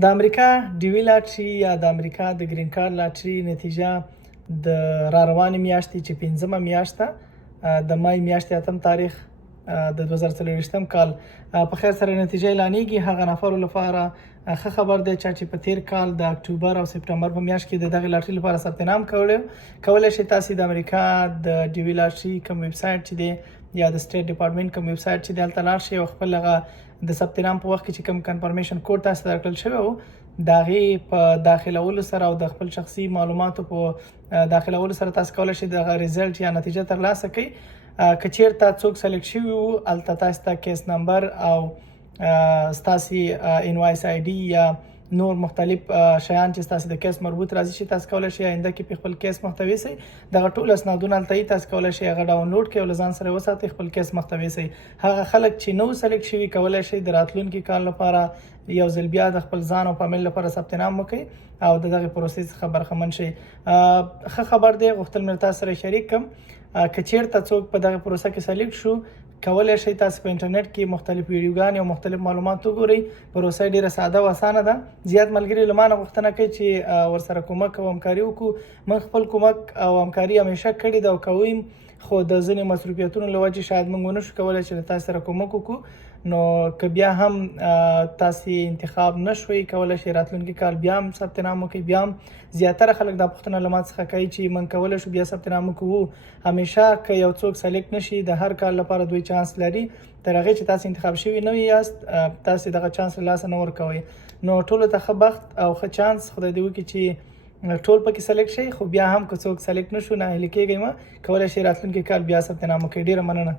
د امریکا ډیوي لاټري یا د امریکا د گرین کارت لاټري نتیجه د را روانې میاشتې چې 5مه میاشت ده د مای میاشتې 8م تاریخ د 2024 کال په خیر سره نتیجه اعلانېږي. هغه نفرو لپاره ښه خبر دی چې په تیر کال د اکتوبر او سپټمبر په میاشت کې د دغه لاټري لپاره ثبت نام کولی شئ. تاسو د امریکا د ډیوي لاټري کوم ویب سایټ چې دی یا د سټیټ ډپارټمنټ کوم ویب سایټ چې دی هلته لاړ شئ او خپل هغه د ثبت نام په وخت کې چې کوم کنفرمیشن کوډ تاسو ته درکړل شوی و د هغې په داخلولو سره او د خپل شخصي معلوماتو په داخلولو سره تاسو کولی شئ دغه ریزلټ یا نتیجه ترلاسه کړئ. که چیرته څوک سلیکټ شوي وو هلته تاسو ته کیس نمبر او ستاسې انوایس آی ډي یا نور مختلف شیان چې ستاسې د کیس مربوط راځي چې تاسو کولی شئ آینده کې په خپل کیس محتوي شئ. دغه ټول اسنادونه هلته وي، تاسو کولی شئ هغه ډاونلوډ کړئ او له ځان سره وساتئ، خپل کیس محتوي شئ. هغه خلک چې نو سلیکټ شوي کولی شئ د راتلونکي کال لپاره یو ځل بیا د خپل ځان او فامیل لپاره ثبت نام وکړئ او د دغه پروسې څخه برخمن شئ. ښه خبر دی، غوښتل مې تاسو سره شریک کړم. که چیرته څوک په دغه پروسه کې سلیکټ شو کولی شئ تاسو په انټرنیټ کې مختلف ویډیوګانې او مختلف معلومات وګورئ. پروسه ډیره ساده او اسانه ده. زیات ملګري له ما نه غوښتنه کوي چې ورسره کومک او همکاري وکړو. موږ خپل کومک او همکاري همیشه کړې ده او کوو، خو د ځینې مصروفیتونو له وجې شاید موږ ونه شو کولی چې له تاسو سره کومک وکړو. نو که بیا هم تاسې انتخاب نه شوئ کولی شئ راتلونکي کال بیا هم ثبت نام وکړئ. بیا هم زیاتره خلک دا پوښتنه له ما څخه کوي چې موږ کولی شو بیا ثبت نام وکړو. همیشه که یو څوک سلیکټ نشي د هر کال لپاره دوی چانس لري. تر هغې چې تاسو انتخاب شوي نه یاست تاسې دغه چانس له لاسه نه ورکوئ. نو ټولو ته ښه بخت او ښه چانس خدای دې وکړي چې ټول پکې سلیکټ شي. خو بیا هم که څوک سلیکټ نشو ناهیلي کېږئ مه، کولی شئ راتلونکي کال بیا ثبت نام وکړئ. ډېره مننه.